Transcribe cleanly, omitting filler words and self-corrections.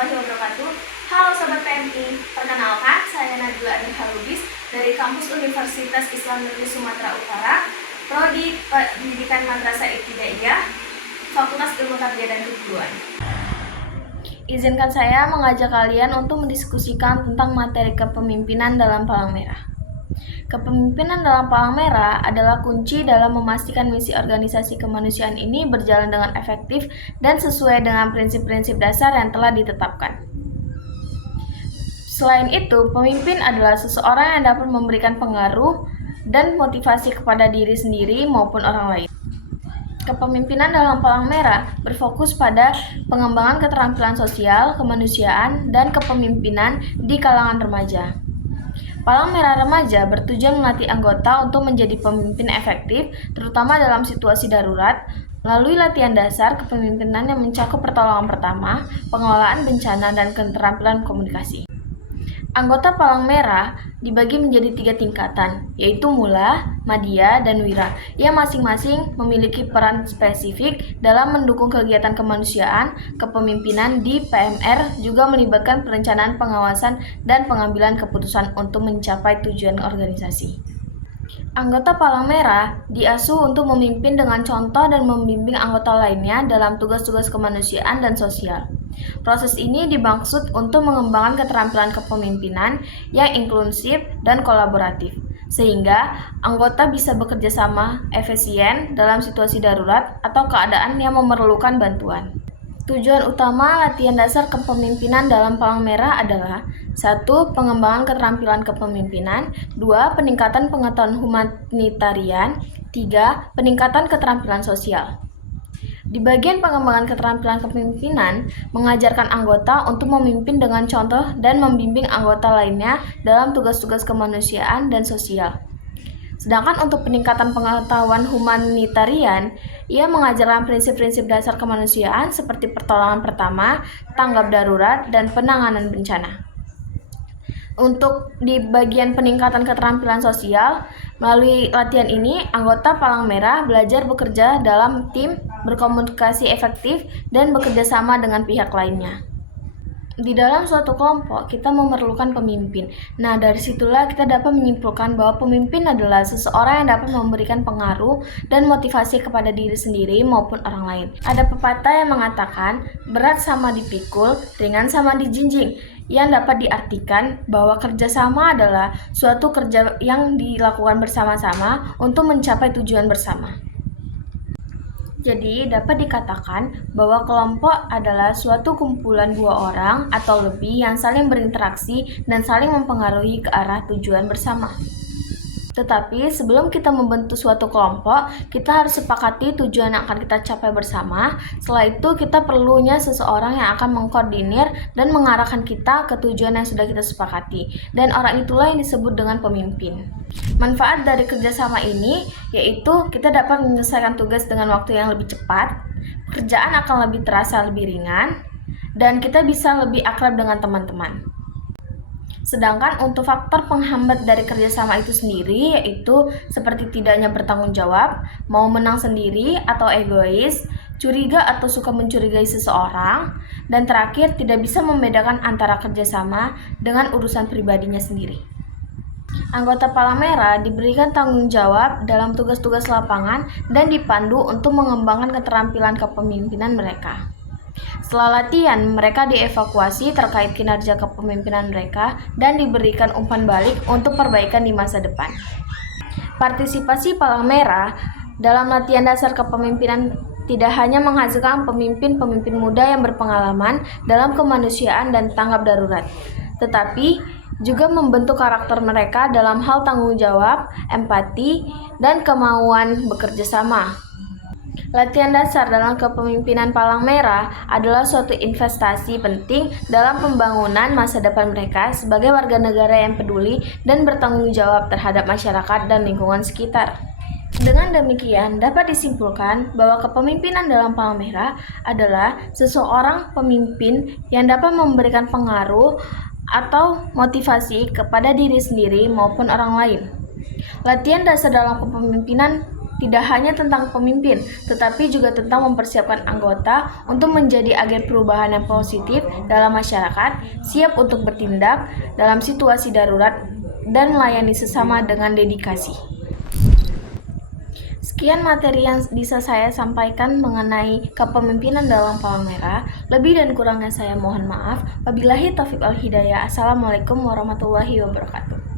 warahmatullahi wabarakatuh. Halo Sobat PMI, perkenalkan saya Najwa Halubis dari Kampus Universitas Islam Negeri Sumatera Utara, Prodi Pendidikan Madrasah Ibtidaiyah, Fakultas Ilmu Tarbiyah dan Keguruan. Izinkan saya mengajak kalian untuk mendiskusikan tentang materi kepemimpinan dalam Palang Merah. Kepemimpinan dalam Palang Merah adalah kunci dalam memastikan misi organisasi kemanusiaan ini berjalan dengan efektif dan sesuai dengan prinsip-prinsip dasar yang telah ditetapkan. Selain itu, pemimpin adalah seseorang yang dapat memberikan pengaruh dan motivasi kepada diri sendiri maupun orang lain. Kepemimpinan dalam Palang Merah berfokus pada pengembangan keterampilan sosial, kemanusiaan, dan kepemimpinan di kalangan remaja. Palang Merah Remaja bertujuan melatih anggota untuk menjadi pemimpin efektif, terutama dalam situasi darurat, melalui latihan dasar kepemimpinan yang mencakup pertolongan pertama, pengelolaan bencana, dan keterampilan komunikasi. Anggota Palang Merah dibagi menjadi 3 tingkatan, yaitu Mula, Madya, dan Wira, yang masing-masing memiliki peran spesifik dalam mendukung kegiatan kemanusiaan. Kepemimpinan di PMR juga melibatkan perencanaan, pengawasan, dan pengambilan keputusan untuk mencapai tujuan organisasi. Anggota Palang Merah diasuh untuk memimpin dengan contoh dan membimbing anggota lainnya dalam tugas-tugas kemanusiaan dan sosial. Proses ini dimaksud untuk mengembangkan keterampilan kepemimpinan yang inklusif dan kolaboratif, sehingga anggota bisa bekerja sama efisien dalam situasi darurat atau keadaan yang memerlukan bantuan. Tujuan utama latihan dasar kepemimpinan dalam Palang Merah adalah 1. Pengembangan keterampilan kepemimpinan, 2. Peningkatan pengetahuan humanitarian, 3. Peningkatan keterampilan sosial. Di bagian pengembangan keterampilan kepemimpinan, mengajarkan anggota untuk memimpin dengan contoh dan membimbing anggota lainnya dalam tugas-tugas kemanusiaan dan sosial. Sedangkan untuk peningkatan pengetahuan humanitarian, ia mengajarkan prinsip-prinsip dasar kemanusiaan seperti pertolongan pertama, tanggap darurat, dan penanganan bencana. Untuk di bagian peningkatan keterampilan sosial, melalui latihan ini, anggota Palang Merah belajar bekerja dalam tim, berkomunikasi efektif, dan bekerja sama dengan pihak lainnya. Di dalam suatu kelompok, kita memerlukan pemimpin. Nah, dari situlah kita dapat menyimpulkan bahwa pemimpin adalah seseorang yang dapat memberikan pengaruh dan motivasi kepada diri sendiri maupun orang lain. Ada pepatah yang mengatakan, berat sama dipikul, ringan sama dijinjing, yang dapat diartikan bahwa kerjasama adalah suatu kerja yang dilakukan bersama-sama untuk mencapai tujuan bersama. Jadi, dapat dikatakan bahwa kelompok adalah suatu kumpulan 2 orang atau lebih yang saling berinteraksi dan saling mempengaruhi ke arah tujuan bersama. Tetapi, sebelum kita membentuk suatu kelompok, kita harus sepakati tujuan yang akan kita capai bersama. Setelah itu, kita perlunya seseorang yang akan mengkoordinir dan mengarahkan kita ke tujuan yang sudah kita sepakati. Dan orang itulah yang disebut dengan pemimpin. Manfaat dari kerjasama ini yaitu kita dapat menyelesaikan tugas dengan waktu yang lebih cepat, pekerjaan akan lebih terasa lebih ringan, dan kita bisa lebih akrab dengan teman-teman. Sedangkan untuk faktor penghambat dari kerjasama itu sendiri yaitu seperti tidaknya bertanggung jawab, mau menang sendiri atau egois, curiga atau suka mencurigai seseorang, dan terakhir tidak bisa membedakan antara kerjasama dengan urusan pribadinya sendiri. Anggota Palang Merah diberikan tanggung jawab dalam tugas-tugas lapangan dan dipandu untuk mengembangkan keterampilan kepemimpinan mereka. Setelah latihan, mereka dievakuasi terkait kinerja kepemimpinan mereka dan diberikan umpan balik untuk perbaikan di masa depan. Partisipasi Palang Merah dalam latihan dasar kepemimpinan tidak hanya menghasilkan pemimpin-pemimpin muda yang berpengalaman dalam kemanusiaan dan tanggap darurat, tetapi juga membentuk karakter mereka dalam hal tanggung jawab, empati, dan kemauan bekerja sama. Latihan dasar dalam kepemimpinan Palang Merah adalah suatu investasi penting dalam pembangunan masa depan mereka sebagai warga negara yang peduli dan bertanggung jawab terhadap masyarakat dan lingkungan sekitar. Dengan demikian, dapat disimpulkan bahwa kepemimpinan dalam Palang Merah adalah seseorang pemimpin yang dapat memberikan pengaruh atau motivasi kepada diri sendiri maupun orang lain. Latihan dasar dalam kepemimpinan tidak hanya tentang pemimpin, tetapi juga tentang mempersiapkan anggota untuk menjadi agen perubahan yang positif dalam masyarakat, siap untuk bertindak dalam situasi darurat, dan melayani sesama dengan dedikasi. Sekian materi yang bisa saya sampaikan mengenai kepemimpinan dalam Palang Merah. Lebih dan kurangnya saya mohon maaf. Wabillahi taufiq wal hidayah. Assalamualaikum warahmatullahi wabarakatuh.